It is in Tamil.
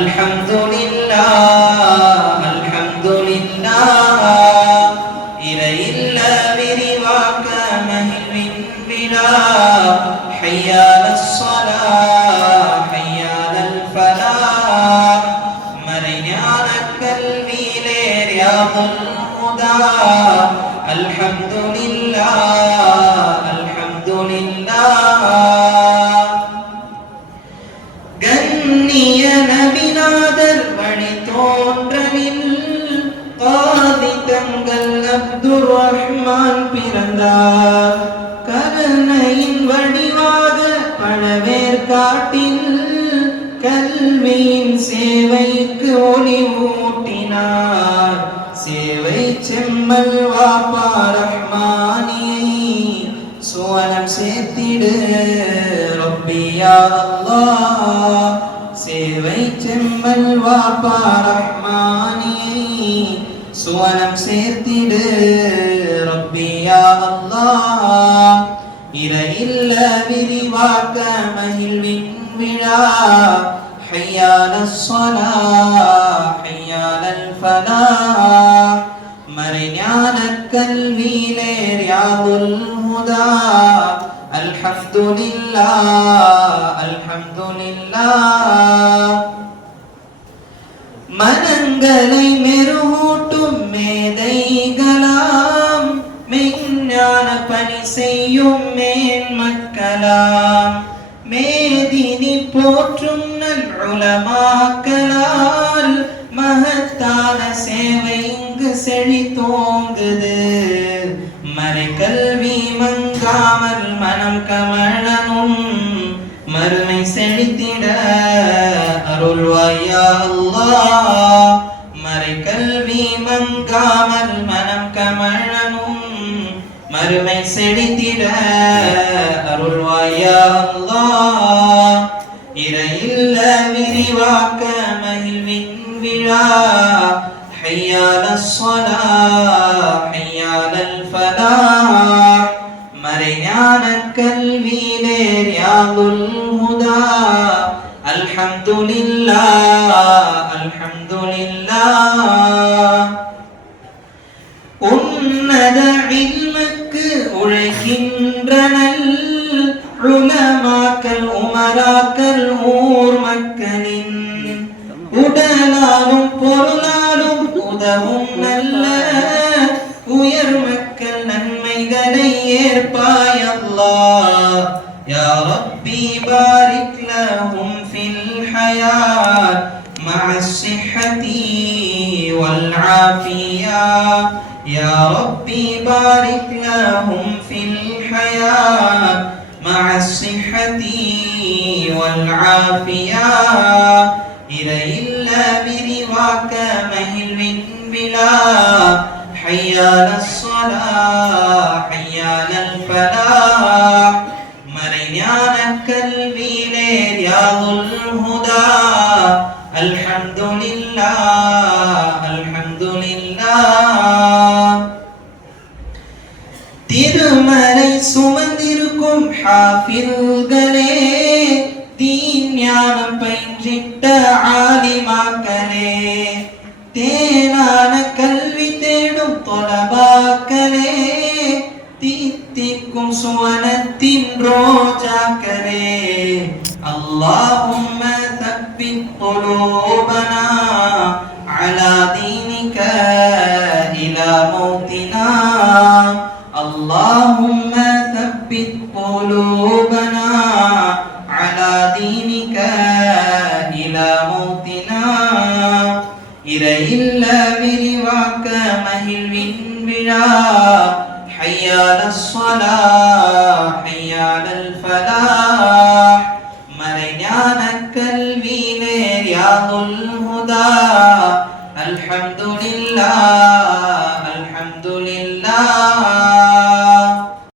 الحمد لله الحمد لله إلى إلا برواك مهل بلا حي على الصلاة حي على الفلاح مرني على قلبي لرياض الهدى الحمد لله الحمد لله வழி தோன்றலில் காதி தங்கள் அப்துர் ரஹ்மான் பிறந்தார். கருணையின் வடிவாக பழவேர் காட்டில் கல்வியின் சேவைக்கு ஒளி ஊட்டினார் சேவை செம்மல் வாப்பா ரஹ்மானியை சுவனம் சேர்த்திடு ரப்பியா அல்லாஹ். நிம்மல் வாப்பா ரஹ்மானி சுவனம் சேர்த்திடு ரப்பியா அல்லாஹ் இரையில்ல விரிவாக்க மகிழ்வின் விழா حيال الصلاة حيال الفلاح مرنان الكلبي لرياض الهدى الحمد لله الحمد لله கண்களை மெருகூட்டும் மேதைகளாம். மெஞ்ஞான பணி செய்யும் மேன் மக்களாம் மேதினி போற்றும் நல் உலமாக்களால். மகத்தான சேவை இங்கு செழி செழித்தோங்குது. மறைக்கல்வி மங்காமல் மறைக்கல்வி மங்காமல் மனம் கமழனும் மறுமை செழித்திட அருள்வாயா அல்லாஹ் இறையில்ல விரிவாக்க மகிழ்வின் விழா حيال الصلاة حيال الفلاح மறைஞான கல்வியிலே ரியாதுல் ஹுதா அல்ஹம்துலில்லாஹ் அல்ஹம்துலில்லாஹ் கொருநாளும் உதவும் நல்ல உயர் மக்கள் நன்மைகளை ஏற்பாயல்லா யா ரப்பி பாரிக் லஹும் ஃபில் مع الصحة والعافية. يا ربي بارك لهم في الحياة مع الصحة والعافية. معك مهل بلا حي على الصلاة حي على الفلاح மறைஞான கல்வியிலே யாதுல் ஹுதா. அல்ஹம்துலில்லா அல்ஹம்துலில்லா திருமலை சுமந்திருக்கும் ஹாஃபில்களே தீன் ஞானம் பயின்றிட்ட ஆலிமாக்களே தேனான கல்வி தேடும் தொலபாக்களே தீத்திக்கும் சுவனத்தின் ரோஜாக்களே اللهم ثبت قلوبنا على دينك إلى موتنا اللهم دينك إلى موتنا ഇരയില്ല വിരിവാക്ക മഹിൽവിൻ വിഴാ حيال الصلاة حيال الفلاح മറിഞ്ഞാന കൽവിയിലെ റിയാദുൽ ഹുദാ الحمد لله